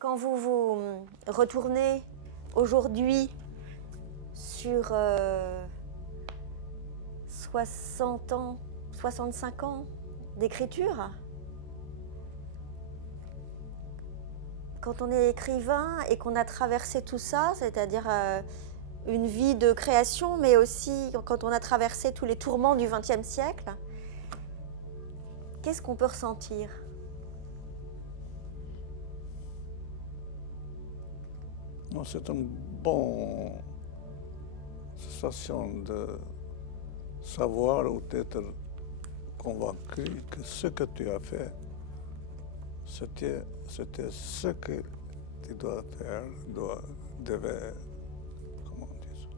Quand vous vous retournez aujourd'hui sur 60 ans, 65 ans d'écriture, quand on est écrivain et qu'on a traversé tout ça, c'est-à-dire une vie de création, mais aussi quand on a traversé tous les tourments du XXe siècle, qu'est-ce qu'on peut ressentir ? C'est une bonne sensation de savoir ou d'être convaincu que ce que tu as fait, c'était ce que tu dois faire, comment on dit ça?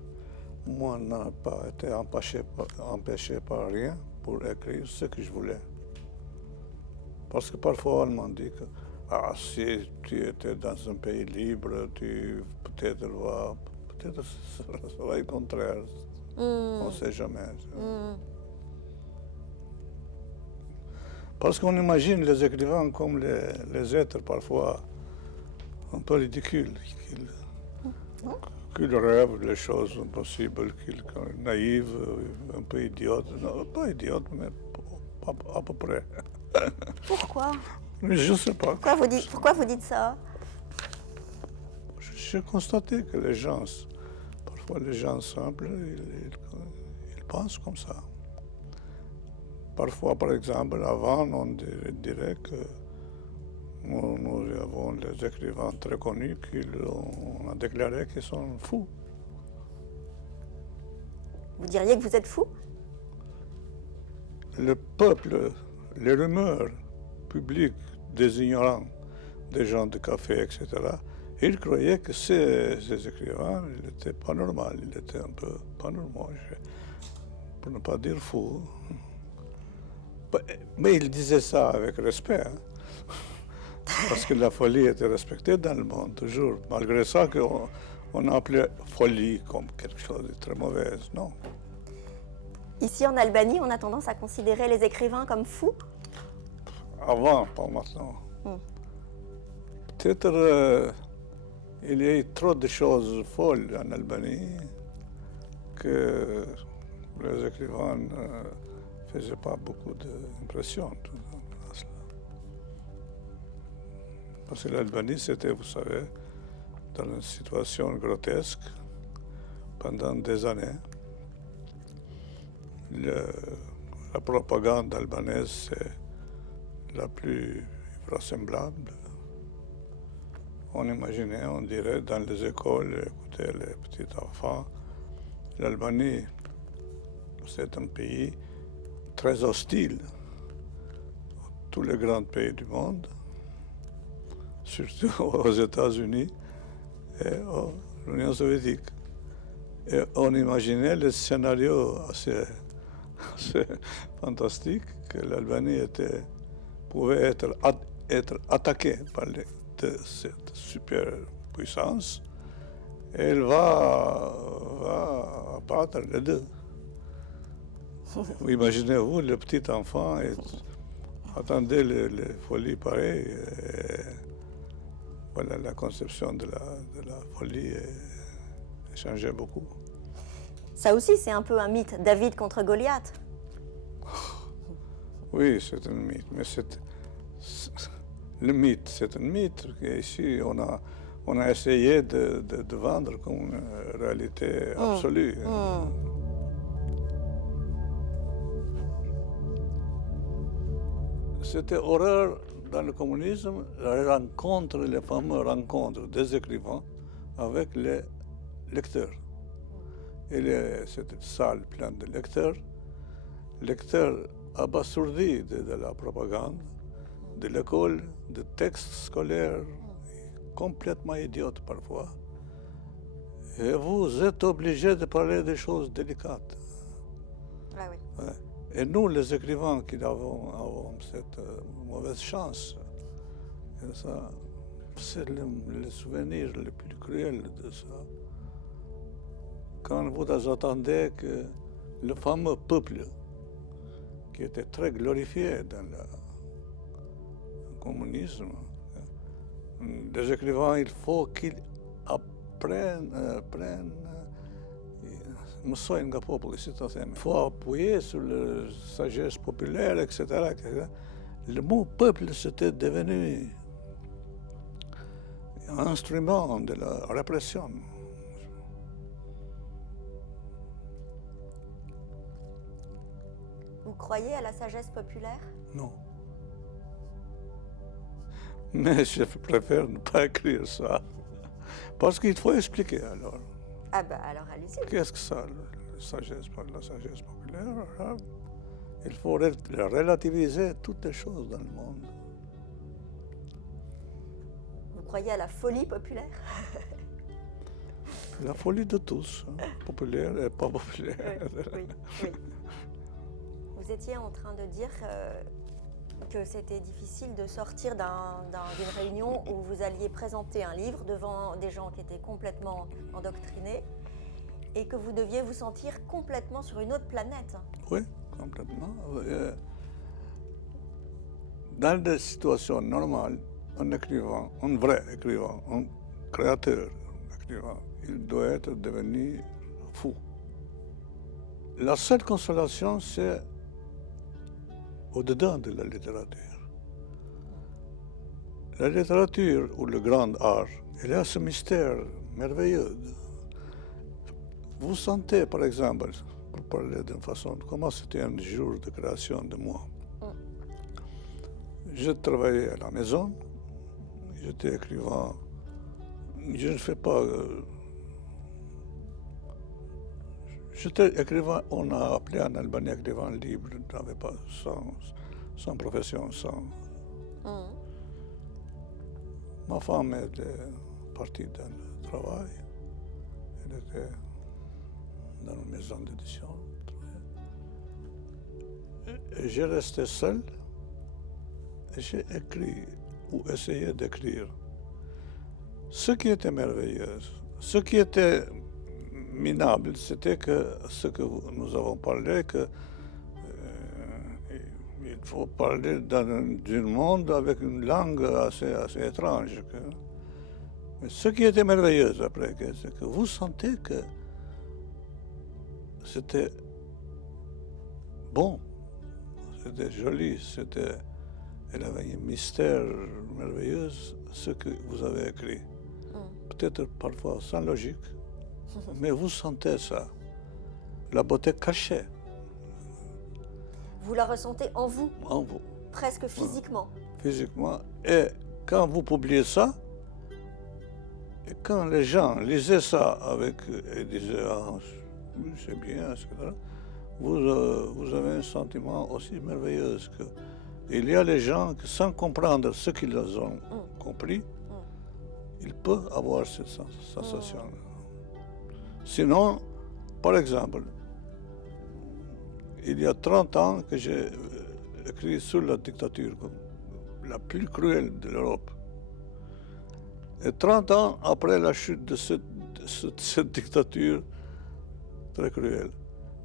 Moi, n'a pas été empêché par rien pour écrire ce que je voulais. Parce que parfois, on m'a dit que si tu étais dans un pays libre, tu peut-être ce sera le contraire. On ne sait jamais. Parce qu'on imagine les écrivains comme les êtres parfois un peu ridicules, qu'ils rêvent les choses impossibles, qu'ils sont naïfs, un peu idiotes. Non, pas idiotes, mais à peu près. Pourquoi ? Je ne sais pas. Pourquoi vous dites ça ? J'ai constaté que parfois les gens simples, ils pensent comme ça. Parfois, par exemple, avant, on dirait que nous avons des écrivains très connus qu'on a déclaré qu'ils sont fous. Vous diriez que vous êtes fou ? Le peuple, les rumeurs publiques des ignorants, des gens de café, etc., ils croyaient que ces écrivains, ils n'étaient pas normaux, ils étaient un peu pas normaux, pour ne pas dire fous. Mais ils disaient ça avec respect, hein, parce que la folie était respectée dans le monde, toujours. Malgré ça, on appelait folie comme quelque chose de très mauvais, non. Ici en Albanie, on a tendance à considérer les écrivains comme fous ? Avant, pas maintenant. Peut-être il y a eu trop de choses folles en Albanie que les écrivains ne faisaient pas beaucoup d'impression. Parce que l'Albanie, c'était, vous savez, dans une situation grotesque pendant des années. La propagande albanaise, c'est la plus vraisemblable. On imaginait, on dirait, dans les écoles, écouter les petits enfants. L'Albanie, c'est un pays très hostile à tous les grands pays du monde, surtout aux États-Unis et à l'Union soviétique. Et on imaginait le scénario assez fantastique que l'Albanie pouvait être attaquée par cette superpuissance, et elle va abattre les deux. Imaginez-vous, le petit enfant, attendez les folies pareilles. Voilà, la conception de la folie a changé beaucoup. Ça aussi, c'est un peu un mythe, David contre Goliath. Oui, c'est un mythe, mais le mythe, c'est un mythe. Et ici, on a essayé de vendre comme une réalité absolue. C'était horreur dans le communisme, les fameuses rencontres des écrivains avec les lecteurs. Et c'était une salle pleine de lecteurs abasourdis de la propagande, de l'école, de textes scolaires complètement idiotes parfois. Et vous êtes obligés de parler des choses délicates. Ah oui. Ouais. Et nous, les écrivains qui avons cette mauvaise chance, c'est le souvenir le plus cruel de ça. Quand vous attendez que le fameux peuple, qui était très glorifié dans le communisme, des écrivains, il faut qu'ils apprennent, il faut appuyer sur la sagesse populaire, etc., etc. Le mot peuple, c'était devenu un instrument de la répression. Vous croyez à la sagesse populaire? Non. Mais je préfère ne pas écrire ça. Parce qu'il faut expliquer alors. Ah bah alors allez-y. Qu'est-ce que ça, la sagesse populaire? Hein? Il faut relativiser toutes les choses dans le monde. Vous croyez à la folie populaire? La folie de tous, hein, populaire et pas populaire. Oui, oui. Vous étiez en train de dire que c'était difficile de sortir d'une réunion où vous alliez présenter un livre devant des gens qui étaient complètement endoctrinés et que vous deviez vous sentir complètement sur une autre planète. Oui, complètement. Dans des situations normales, un écrivain, un vrai écrivain, un créateur écrivain, il doit être devenu fou. La seule consolation, c'est au-dedans de la littérature. La littérature ou le grand art, il y a ce mystère merveilleux. Vous sentez, par exemple, pour parler d'une façon, comment c'était un jour de création de moi. Je travaillais à la maison, j'étais écrivain, je ne fais pas... J'étais écrivain, on a appelé en Albanie écrivain libre, je n'avais pas sans profession, sans... Ma femme était partie dans le travail, elle était dans une maison d'édition. Et j'ai resté seul et j'ai écrit ou essayé d'écrire. Ce qui était merveilleux, ce qui était minable, c'était que ce que nous avons parlé, que il faut parler d'un monde avec une langue assez étrange. Mais ce qui était merveilleux après, c'est que vous sentez que c'était bon, c'était joli, elle avait un mystère merveilleux, ce que vous avez écrit. Peut-être parfois sans logique, mais vous sentez ça, la beauté cachée. Vous la ressentez en vous? En vous. Presque physiquement? Physiquement. Et quand vous publiez ça, et quand les gens lisaient ça et disaient « Ah, c'est bien, etc. », vous avez un sentiment aussi merveilleux que il y a les gens qui, sans comprendre ce qu'ils ont compris, ils peuvent avoir cette sensation. Sinon, par exemple, il y a 30 ans que j'ai écrit sur la dictature la plus cruelle de l'Europe. Et 30 ans après la chute de cette dictature très cruelle,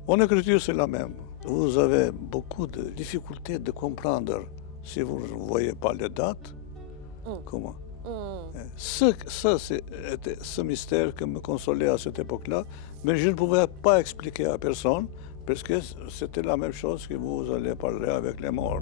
mon écriture c'est la même. Vous avez beaucoup de difficultés de comprendre si vous ne voyez pas les dates. Comment? Ça, c'était ce mystère qui me consolait à cette époque-là, mais je ne pouvais pas expliquer à personne, parce que c'était la même chose que vous allez parler avec les morts.